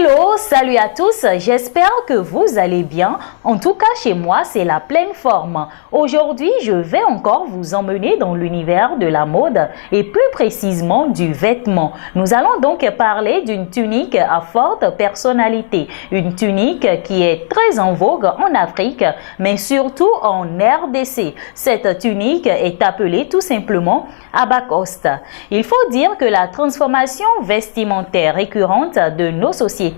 Hello, salut à tous, j'espère que vous allez bien. En tout cas, chez moi, c'est la pleine forme. Aujourd'hui, je vais encore vous emmener dans l'univers de la mode et plus précisément du vêtement. Nous allons donc parler d'une tunique à forte personnalité. Une tunique qui est très en vogue en Afrique, mais surtout en RDC. Cette tunique est appelée tout simplement Abacoste. Il faut dire que la transformation vestimentaire récurrente de nos sociétés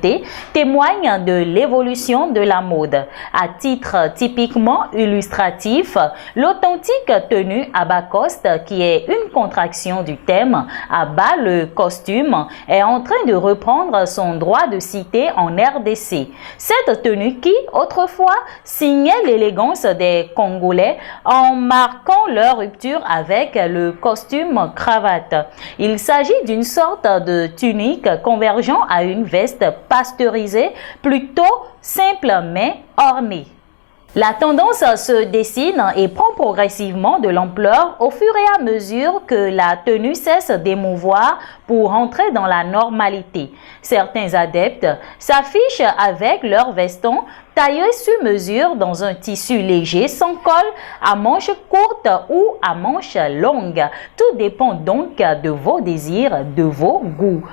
témoigne de l'évolution de la mode. À titre typiquement illustratif, l'authentique tenue Abacoste, qui est une contraction du thème abat le costume, est en train de reprendre son droit de cité en RDC. Cette tenue qui, autrefois, signait l'élégance des Congolais en marquant leur rupture avec le costume cravate. Il s'agit d'une sorte de tunique convergeant à une veste pasteurisée, plutôt simple mais ornée. La tendance se dessine et prend progressivement de l'ampleur au fur et à mesure que la tenue cesse d'émouvoir pour entrer dans la normalité. Certains adeptes s'affichent avec leur veston taillé sur mesure dans un tissu léger sans col, à manches courtes ou à manches longues. Tout dépend donc de vos désirs, de vos goûts.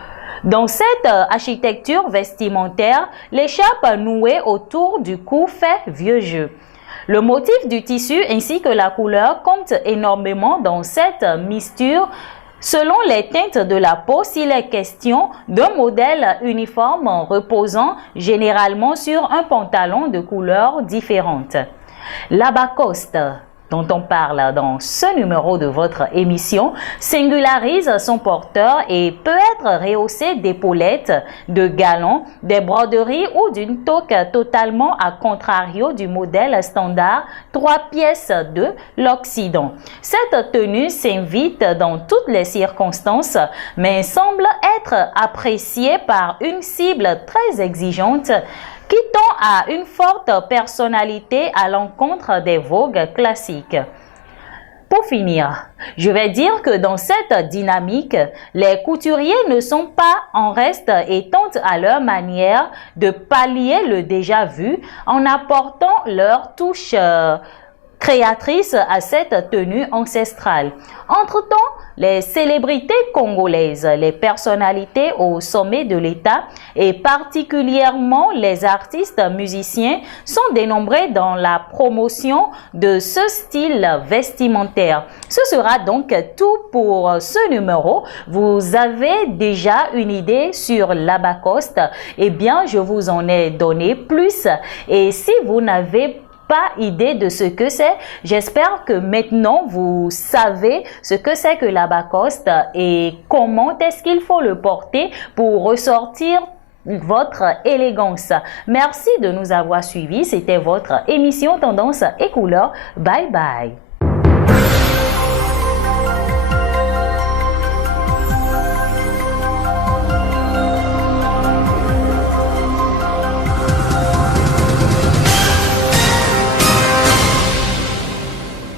Dans cette architecture vestimentaire, l'écharpe nouée autour du cou fait vieux jeu. Le motif du tissu ainsi que la couleur comptent énormément dans cette mixture. Selon les teintes de la peau, s'il est question d'un modèle uniforme reposant généralement sur un pantalon de couleurs différentes. L'Abacoste, dont on parle dans ce numéro de votre émission, singularise son porteur et peut être rehaussé d'épaulettes, de galons, des broderies ou d'une toque, totalement à contrario du modèle standard 3 pièces de l'Occident. Cette tenue s'invite dans toutes les circonstances, mais semble être appréciée par une cible très exigeante qui tend à une forte personnalité à l'encontre des vogues classiques. Pour finir, je vais dire que dans cette dynamique, les couturiers ne sont pas en reste et tentent à leur manière de pallier le déjà vu en apportant leur touche créatrice à cette tenue ancestrale. Entre-temps, les célébrités congolaises, les personnalités au sommet de l'État et particulièrement les artistes musiciens sont dénombrés dans la promotion de ce style vestimentaire. Ce sera donc tout pour ce numéro. Vous avez déjà une idée sur l'Abacoste? Eh bien, je vous en ai donné plus. Et si vous n'avez pas idée de ce que c'est, j'espère que maintenant vous savez ce que c'est que l'Abacoste et comment est-ce qu'il faut le porter pour ressortir votre élégance. Merci de nous avoir suivis. C'était votre émission Tendance et Couleurs. Bye bye.